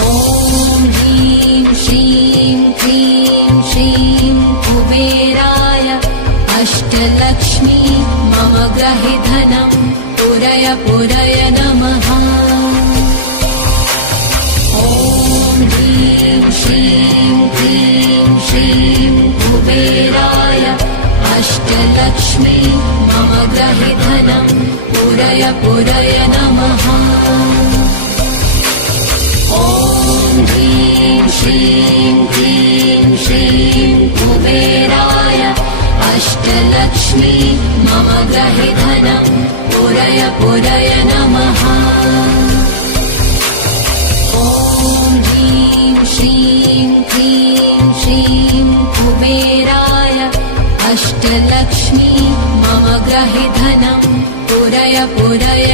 ॐ ह्रीं श्रीं क्रीं श्रीं कुबेराय अष्टलक्ष्मी मम गृहे धनं पुरय पुरय नमः। ॐ ह्रीं श्रीं क्रीं श्रीं कुबेराय अष्टलक्ष्मी मम गृहे धनं पुरय पुरय नमः। ॐ ह्रीं श्रीं क्रीं श्रीं कुबेराय अष्टलक्ष्मी मम गृहे धनं पुरय पुरय नमः। ॐ ह्रीं श्रीं क्रीं श्रीं कुबेराय अष्टलक्ष्मी मम गृहे धनं पुरय पुरय